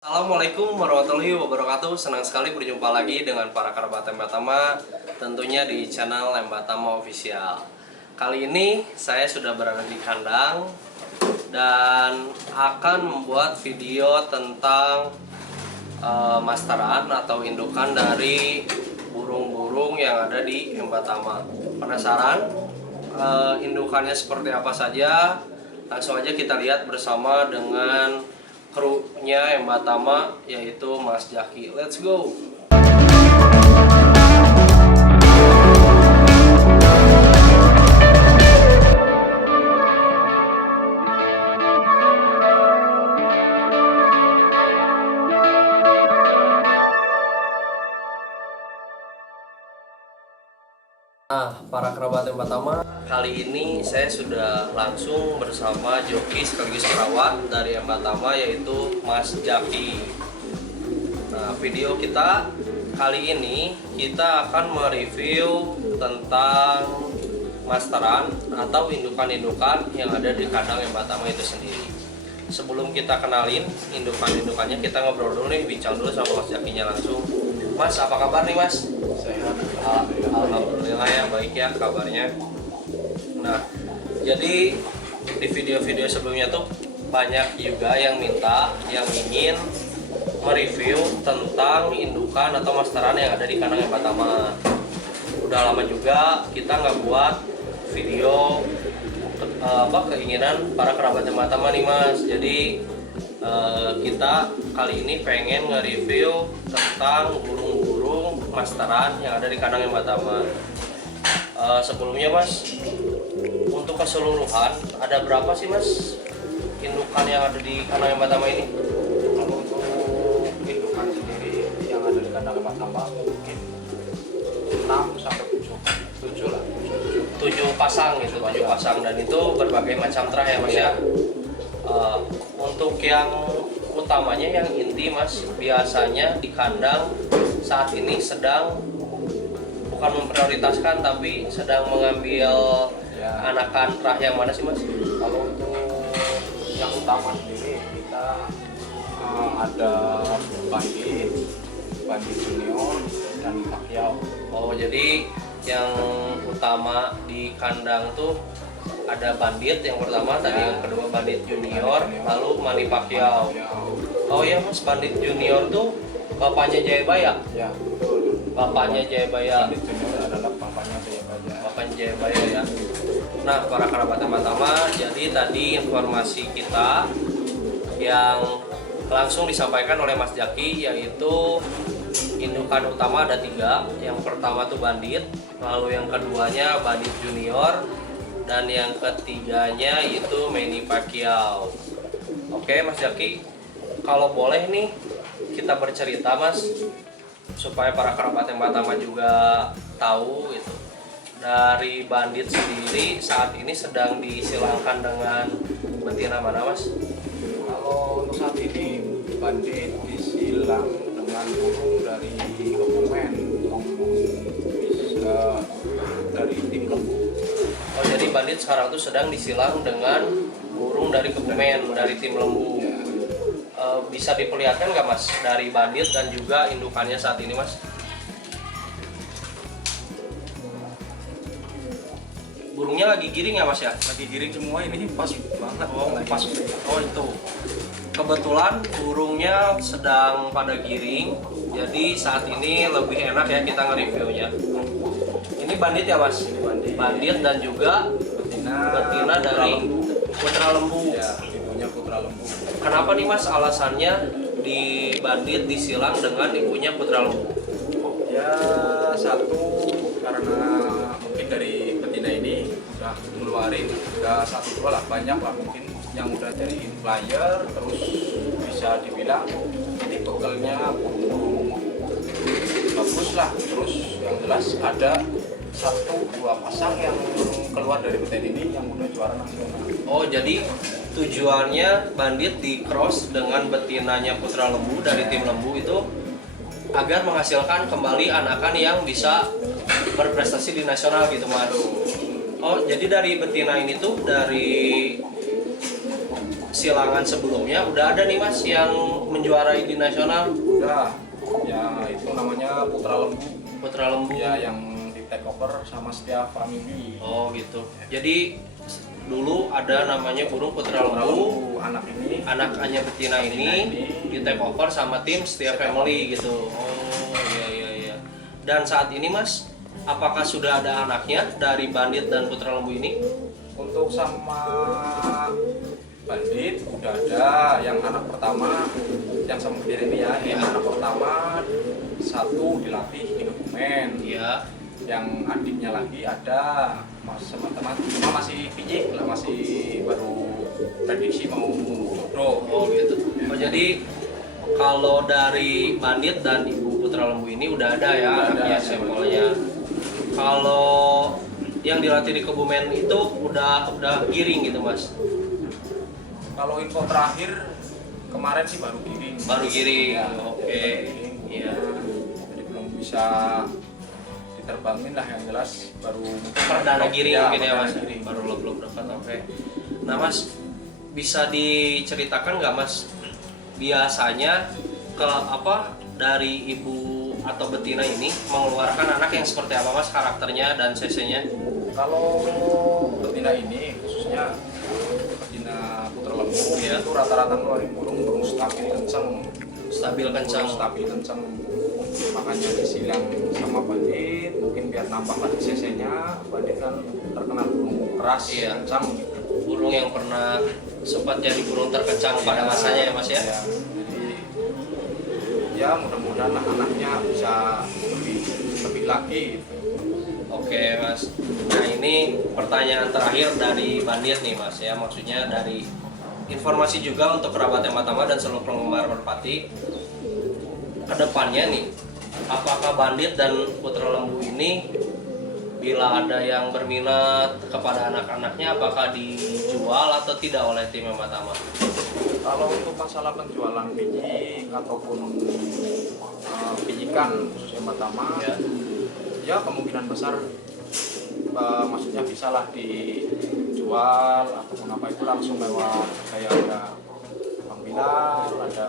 Assalamualaikum warahmatullahi wabarakatuh. Senang sekali berjumpa lagi dengan para kerabat Lembatama, tentunya di channel Lembatama Official. Kali ini saya sudah berada di kandang dan akan membuat video tentang masteran atau indukan dari burung-burung yang ada di Lembatama. Penasaran indukannya seperti apa saja? Langsung aja kita lihat bersama dengan krunya Lembatama, yaitu Mas Jaki. Let's go. Nah, para kerabat Lembatama, kali ini saya sudah langsung bersama joki sekaligus perawat dari Lembatama, yaitu Mas Jaki. Nah, video kita kali ini kita akan mereview tentang masteran atau indukan-indukan yang ada di kandang Lembatama itu sendiri. Sebelum kita kenalin indukan-indukannya, kita ngobrol dulu nih, bincang dulu sama Mas Jakinya langsung. Mas, apa kabar nih Mas? Sehat. Alhamdulillah ya, baik ya kabarnya. Nah, jadi di video-video sebelumnya tuh banyak juga yang minta, yang ingin mereview tentang indukan atau masteran yang ada di kandang Lembatama. Udah lama juga kita nggak buat video keinginan para kerabat Lembatama nih Mas. Jadi kita kali ini pengen nge-review tentang burung-burung masteran yang ada di kandang Lembatama. Sebelumnya Mas, untuk keseluruhan ada berapa sih Mas indukan yang ada di kandang Lembatama ini? Kalau untuk indukan sendiri yang ada di kandang Lembatama mungkin 6 sampai 7 lah. 7 pasang gitu, 7 pasang, dan itu berbagai macam terah ya Mas ya. Untuk yang utamanya, yang inti Mas, biasanya di kandang saat ini sedang bukan memprioritaskan tapi sedang mengambil anakan terah yang mana sih Mas? Kalau untuk yang utama sendiri kita ada bandit junior dan Pacquiao. Oh, jadi yang utama di kandang tuh ada bandit yang pertama, tadi yang kedua bandit junior, lalu Manny Pacquiao. Oh iya Mas, bandit junior tuh bapaknya Jayabaya? Ya, betul. Bapaknya Jayabaya. Bandit junior adalah bapaknya Jayabaya. Bapaknya Jayabaya ya. Nah, para kerabat Lembatama, jadi tadi informasi kita yang langsung disampaikan oleh Mas Jaki, yaitu indukan utama ada 3. Yang pertama tuh bandit, lalu yang keduanya bandit junior, dan yang ketiganya itu Manny Pacquiao. Oke Mas Jaki, kalau boleh nih kita bercerita Mas, supaya para kerabat Lembatama juga tahu itu. Dari bandit sendiri saat ini sedang disilangkan dengan betina mana Mas? Kalau untuk saat ini bandit disilang dengan burung dari Kebumen, bisa dari tim lembu. Oh, jadi bandit sekarang tuh sedang disilang dengan burung dari Kebumen, dari tim lembu. Bisa diperlihatkan nggak Mas dari bandit dan juga indukannya saat ini Mas? Burungnya lagi giring ya Mas ya? Lagi giring semua, ini pas banget. Oh, pas. Oh, itu. Kebetulan burungnya sedang pada giring, jadi saat ini lebih enak ya kita nge-reviewnya. Ini bandit ya Mas? Ini Bandit dan juga betina dari putra lembu. Ya, ibunya putra lembu. Kenapa nih Mas alasannya di bandit disilang dengan ibunya putra lembu? Ya, satu karena mungkin dari betina ini udah ngeluarin, udah 1-2 lah, banyak lah mungkin yang udah jadi player, terus bisa dibilang ini bekalnya burung bagus lah. Terus yang jelas ada 1-2 pasang yang keluar dari betina ini yang udah juara nasional. Oh, jadi tujuannya bandit di cross dengan betinanya putra lembu dari tim lembu itu agar menghasilkan kembali anakan yang bisa berprestasi di nasional gitu Mas. Oh, jadi dari betina ini tuh dari silangan sebelumnya udah ada nih Mas yang menjuarai di nasional? Udah, ya itu namanya Putra Lembu. Putra Lembu. Ya yang di take over sama Setia Family. Oh gitu. Jadi dulu ada namanya burung Putra Lembu. Anak ini, Anaknya betina ini di take over sama tim Setia Family gitu. Oh iya. Dan saat ini Mas, apakah sudah ada anaknya dari Bandit dan Putra Lembu ini? untuk sama Bandit udah ada yang anak pertama yang sama ini ya, yang anak pertama satu dilatih di Kebumen. Iya. Yang adiknya lagi ada teman-teman, cuma masih pinjik lah, masih baru prediksi mau jodoh. Oh gitu. Oh jadi kalau dari Bandit dan Ibu Putra Lembu ini udah ada ya Udah anaknya ada, sampelnya. Kalau yang dilatih di Kebumen itu udah giring gitu Mas? Kalau info terakhir kemarin sih baru giring. Baru giring. Ya, Oke. baru giring. Iya. Jadi belum bisa diterbangin lah, yang jelas baru Perdana giring mungkin ya perdana Mas. giring. Baru belum dapat. Oke. Nah Mas, bisa diceritakan nggak Mas biasanya ke apa dari ibu atau betina ini mengeluarkan anak yang seperti apa Mas karakternya dan cc-nya? Kalau betina ini khususnya betina Putra Lembu Ya. itu rata-rata ngeluarin burung stabil kenceng. Stabil kencang. Burung stabil kenceng, makanya disilang sama Bandit mungkin biar nambah lagi cc-nya. Bandit kan terkenal burung keras, Iya. kencang gitu. Burung yang pernah sempat jadi burung terkencang pada masanya ya Mas ya? Ya, jadi ya mudah-mudahan lah anaknya bisa lebih lagi gitu. Oke Mas. Nah ini pertanyaan terakhir dari Bandit nih Mas ya, maksudnya dari informasi juga untuk kerabat yang Tama dan seluruh penggemar merpati. Kedepannya nih, apakah Bandit dan Putra Lembu ini bila ada yang berminat kepada anak-anaknya, apakah dijual atau tidak oleh tim Tama? Kalau untuk masalah penjualan biji ataupun bijikan khususnya pertama, ya kemungkinan besar maksudnya bisalah dijual ataupun apa itu langsung lewat kayak ada Bang Bilal, ada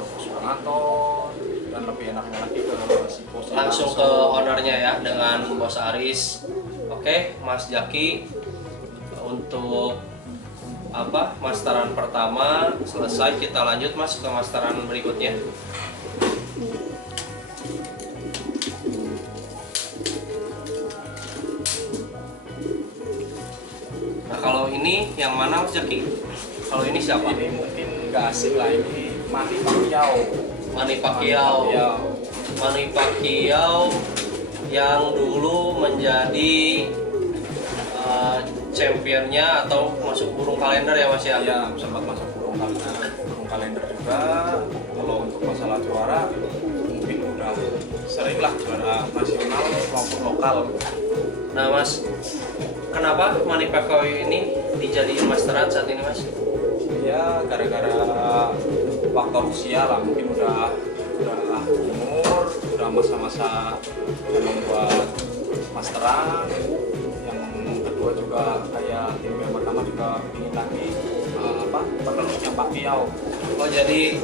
Bos Anton, dan lebih enaknya lagi ke si bosnya Langsung ke ownernya ya dengan Bos Aris. Oke, Mas Jaki, untuk apa masteran pertama selesai, kita lanjut Mas ke masteran berikutnya. Nah kalau ini yang mana Mas Jaki? Kalau ini siapa? ini mungkin nggak asing lah, ini Manny Pacquiao. Manny Pacquiao. Manny Pacquiao yang dulu menjadi championnya atau masuk burung kalender ya Mas ya? Ya, sempat masuk burung kalender juga. Kalau untuk masalah juara mungkin udah sering lah juara nasional maupun lokal. Nah Mas, kenapa Manny Pacquiao ini dijadiin masteran saat ini Mas? Ya gara-gara faktor usia lah, mungkin udah umur, udah masa-masa memang buat masteran. Yang kedua juga kayak tim yang pertama juga ingin lagi penerusnya Pacquiao. Oh jadi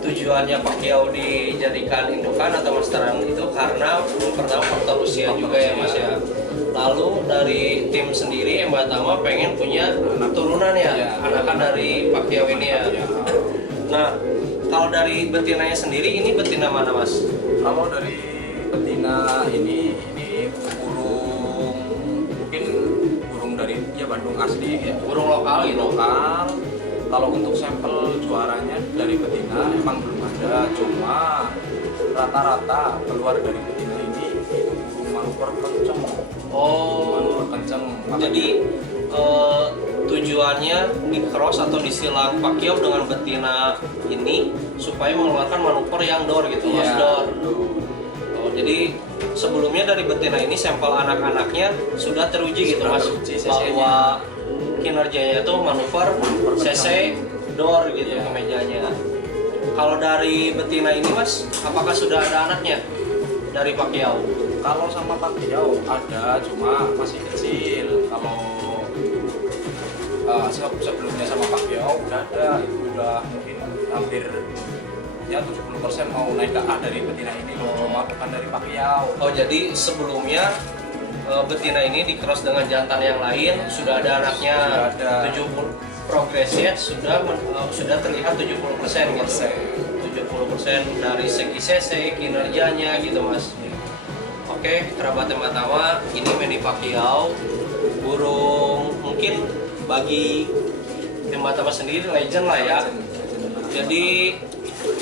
tujuannya Pacquiao dijadikan indukan atau masteran itu karena pertama faktor usia juga ya Mas ya. Lalu dari tim sendiri yang Tama pengen punya turunan ya, anakan dari Pacquiao ini ya. Nah kalau dari betinanya sendiri ini betina mana Mas? Kalau dari betina ini burung, mungkin burung dari Bandung asli ya. Burung lokal gitu. Lokal. Kalau untuk sampel juaranya dari betina emang belum ada, cuma rata-rata keluar dari betina ini itu burung manuver kenceng. Oh, Manuver kenceng. jadi tujuannya di cross atau disilang Pacquiao dengan betina ini supaya mengeluarkan manuver yang door gitu, Mas door. Oh, jadi sebelumnya dari betina ini sampel anak-anaknya sudah teruji gitu Mas, bahwa kinerjanya itu manuver cc door gitu ke mejanya. Kalau dari betina ini Mas, apakah sudah ada anaknya dari Pacquiao? Kalau sama Pacquiao ada, cuma masih kecil. Kalau sebelumnya sama Pacquiao udah ada, itu udah mungkin hampir ya 70% mau naik ke A dari betina ini loh, cuma bukan dari Pacquiao. Oh, jadi sebelumnya betina ini di-cross dengan jantan yang lain, sudah ada anaknya. Sudah ada. 70 progresnya sudah terlihat 70% gitu. 70% dari segi CC, kinerjanya gitu Mas. Oke, kerabat Ematama, ini Manny Pacquiao, burung mungkin bagi Ematama sendiri legend lah ya. Jadi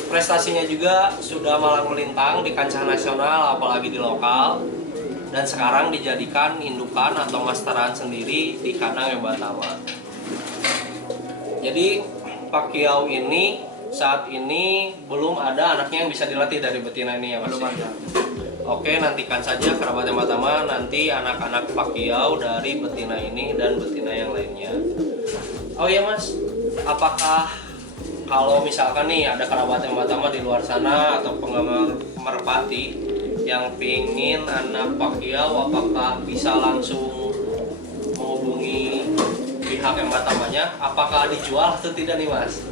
prestasinya juga sudah malang melintang di kancah nasional apalagi di lokal, dan sekarang dijadikan indukan atau masteran sendiri di kandang Ematama. Jadi Pacquiao ini saat ini belum ada anaknya yang bisa dilatih dari betina ini ya Mas? Belum ada. Oke, nantikan saja kerabat Ematama nanti anak-anak Pacquiao dari betina ini dan betina yang lainnya. Oh ya Mas, apakah kalau misalkan nih ada kerabat Ematama di luar sana atau penggemar merpati yang pingin anak Pacquiao, apakah bisa langsung menghubungi pihak Ematamanya? Apakah dijual atau tidak nih Mas?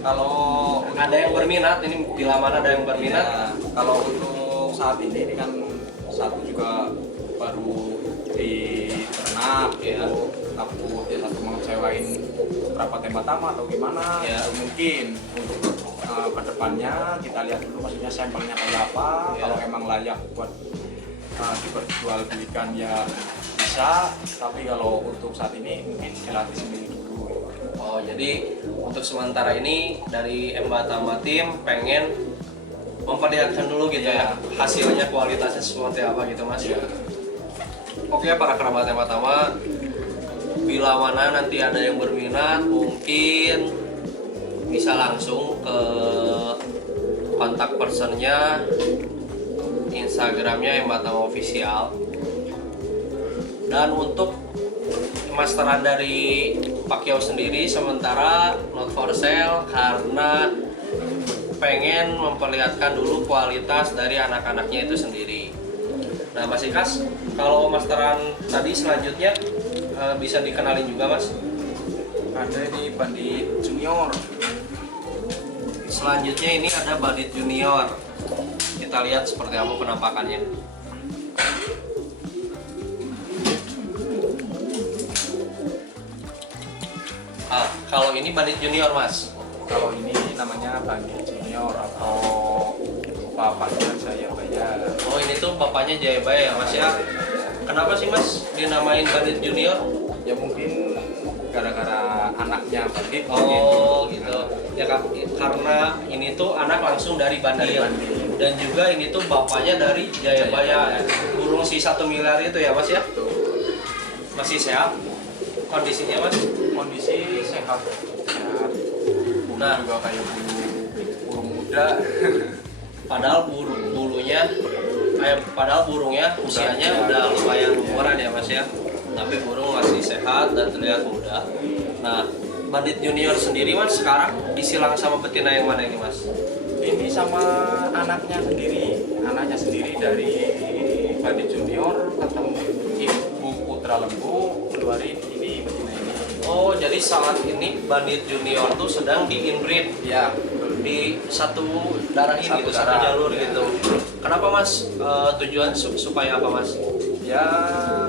Kalau Ada yang berminat, ini bila mana ada yang berminat? ya, kalau untuk saat ini kan satu juga baru di ternak Ya. gitu. Aku ya satu mengecewain berapa Ematama atau gimana Ya. itu mungkin untuk kedepannya kita lihat dulu maksudnya sampelnya kayak apa. Ya. Kalau emang layak buat diperjualbelikan ya bisa, tapi kalau untuk saat ini mungkin dilatih sendiri dulu. Oh, jadi untuk sementara ini dari Ematama Team pengen memperlihatkan dulu gitu ya hasilnya, kualitasnya seperti apa gitu Mas. Ya. Oke, para kerabat Ematama, bila mana nanti ada yang berminat mungkin bisa langsung ke kontak personnya Instagramnya Ematama Official. Dan untuk masteran dari Pacquiao sendiri sementara not for sale karena pengen memperlihatkan dulu kualitas dari anak-anaknya itu sendiri. Nah Mas Ikas, kalau masteran tadi selanjutnya bisa dikenalin juga Mas? Ada ini Bandit Junior. Selanjutnya ini ada Bandit Junior. Kita lihat seperti apa penampakannya. Kalau ini Bandit Junior Mas. Kalau ini namanya Bandit Junior atau bapaknya Jayabaya. Oh, ini tuh bapaknya Jayabaya ya Mas ya. Kenapa sih Mas dinamain Bandit Junior? Ya mungkin gara-gara anaknya Bandit. Oh gitu. Ya karena ini tuh anak langsung dari Bandit. Dari Bandit. Dan juga ini tuh bapaknya dari Jayabaya. Burung si 1 miliar itu ya Mas ya. Masih sehat kondisinya Mas? Kondisi sehat. Nah. Juga kayak burung muda. Padahal padahal burungnya usianya udah lumayan umuran ya Mas ya. Tapi burung masih sehat dan terlihat muda. Nah, Bandit Junior sendiri Mas sekarang disilang sama betina yang mana ini Mas? Ini sama anaknya sendiri dari Bandit Junior ketemu Ibu Putra Lembu keluarin ini betina ini. Oh, jadi saat ini Bandit Junior tuh sedang di inbreed Ya, di satu darah ini Satu gitu, satu darah. jalur Ya. gitu. Kenapa Mas? Tujuan supaya apa Mas? ya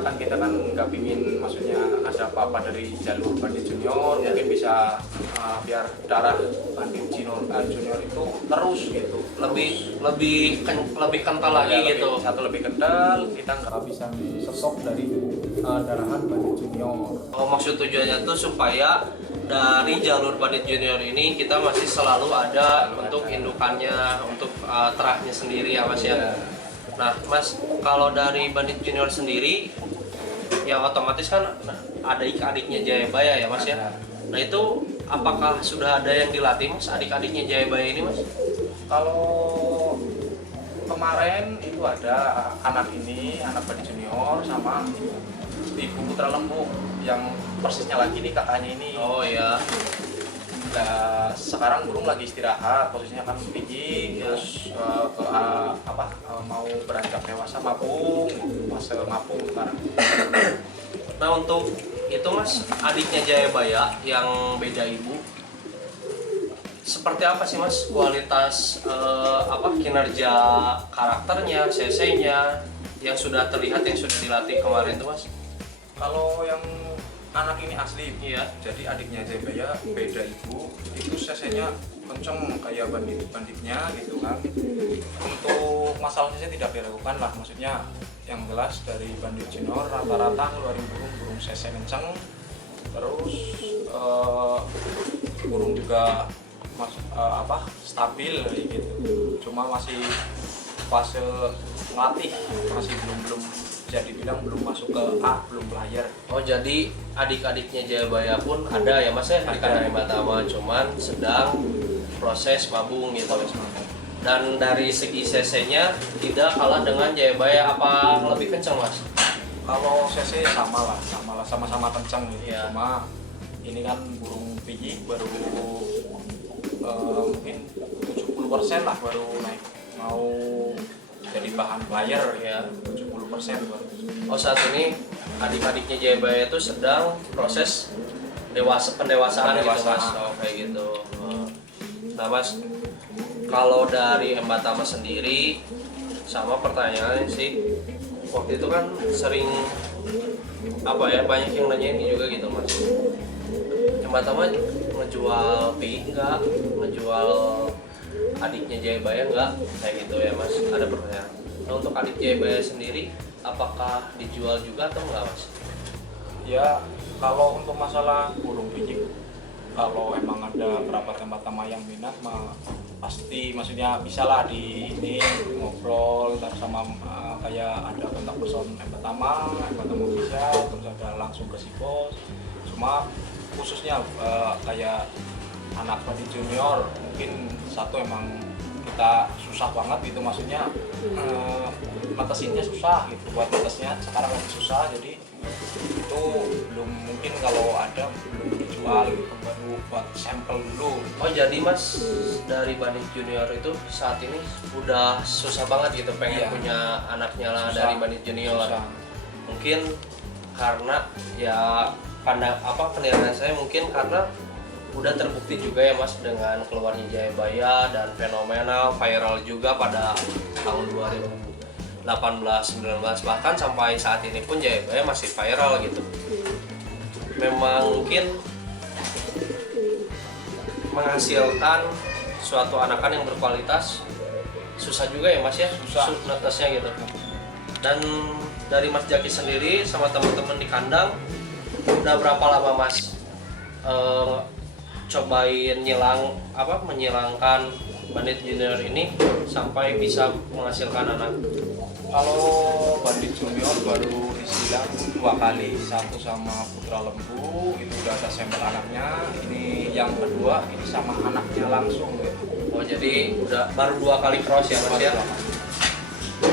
kan kita kan nggak pingin maksudnya ada apa-apa dari jalur Bandit Junior, Ya. mungkin bisa biar darah Bandit Junior itu terus gitu, Lebih kental lagi Ya, gitu. lebih kental, kita nggak bisa sesok dari darahan Bandit Junior. Oh, maksud tujuannya tuh supaya dari jalur Bandit Junior ini kita masih selalu ada untuk indukannya, untuk terahnya sendiri ya Mas ya. Ya. Nah Mas, kalau dari Bandit Junior sendiri ya otomatis kan ada adik-adiknya Jayabaya ya Mas ya. Ada. Nah itu apakah sudah ada yang dilatih Mas adik-adiknya Jayabaya ini Mas? Kalau kemarin itu ada anak Bandit Junior sama Ibu Putra Lembu yang persisnya lagi nih kakaknya ini. Oh ya. Nah, sekarang burung lagi istirahat, posisinya kan tinggi, Ya. terus mau beranjak dewasa mapung, fase mapung sekarang. Nah untuk itu Mas, adiknya Jayabaya yang beda ibu seperti apa sih Mas kualitas kinerja karakternya, CC-nya yang sudah terlihat, yang sudah dilatih kemarin tuh Mas? Kalau yang anak ini asli, Iya. jadi adiknya Jayabaya beda ibu, itu CC-nya kenceng kayak bandit-banditnya gitu kan. Untuk masalah CC tidak diragukan lah, maksudnya yang jelas dari bandit junior rata-rata ngeluarin burung CC kenceng, terus burung juga stabil gitu. Cuma masih fase ngelatih, masih belum jadi bilang belum masuk ke A, belum player. Oh jadi adik-adiknya Jayabaya pun ada ya Mas ya di kandang Ematama, cuman sedang proses mabung gitu. Dan dari segi CC-nya tidak kalah dengan Jayabaya, apa lebih kencang Mas? Kalau CC sama-sama kencang gitu. Iya. Cuma ini kan burung pigi baru mungkin 70% lah baru naik, mau jadi bahan player ya 70% baru. Oh saat ini adik-adiknya Jayabaya itu sedang proses pendewasaan gitu Mas. Oh kayak gitu. Nah Mas, kalau dari Ematama sendiri, sama pertanyaannya sih, waktu itu kan sering banyak yang nanya ini juga gitu Mas. Ematama ngejual pi enggak, ngejual adiknya Jayabaya enggak, kayak gitu ya Mas. Ada pertanyaan. Nah untuk adik Jayabaya sendiri, apakah dijual juga atau enggak Mas? Ya kalau untuk masalah burung pijik, kalau emang ada kerabat Ematama yang minat mah pasti, maksudnya bisalah di ini ngobrol ntar sama kayak ada kontak person Ematama bisa, terus ada langsung ke si bos. Cuma khususnya kayak anak bandit junior mungkin satu emang kita susah banget gitu, maksudnya netesinnya susah gitu, buat netesnya sekarang lagi susah, jadi itu belum mungkin, kalau ada belum dijual gitu, baru buat sampel dulu. Oh jadi Mas dari bandit junior itu saat ini udah susah banget gitu pengen Iya. punya anaknya lah Susah. dari bandit junior. Susah. Mungkin karena ya penilaian saya mungkin karena udah terbukti juga ya Mas dengan keluarnya Jayabaya dan fenomenal viral juga pada tahun 2018-19, bahkan sampai saat ini pun Jayabaya masih viral gitu. Memang mungkin menghasilkan suatu anakan yang berkualitas susah juga ya Mas ya, Susah. netesnya gitu. Dan dari Mas Jaki sendiri sama teman-teman di kandang udah berapa lama Mas cobain menyilangkan bandit junior ini sampai bisa menghasilkan anak? Kalau bandit junior baru disilang 2 kali, satu sama putra lembu itu udah ada sampel anaknya, ini yang kedua ini sama anaknya langsung gitu. Oh jadi baru 2 kali cross ya Mas ya?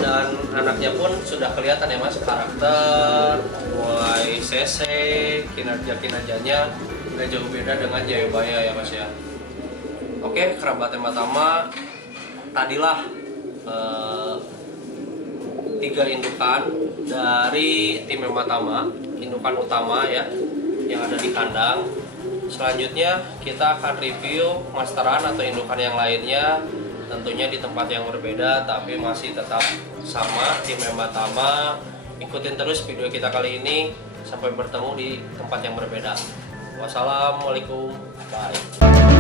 Dan anaknya pun sudah kelihatan ya Mas, karakter, mulai CC, kinerjanya nggak jauh beda dengan Jayabaya ya Mas ya. Oke, kerabat Ematama, tadilah 3 indukan dari tim Ematama, indukan utama ya yang ada di kandang. Selanjutnya kita akan review masteran atau indukan yang lainnya, tentunya di tempat yang berbeda tapi masih tetap sama tim Ematama. Ikutin terus video kita kali ini sampai bertemu di tempat yang berbeda. Wassalamualaikum, bye.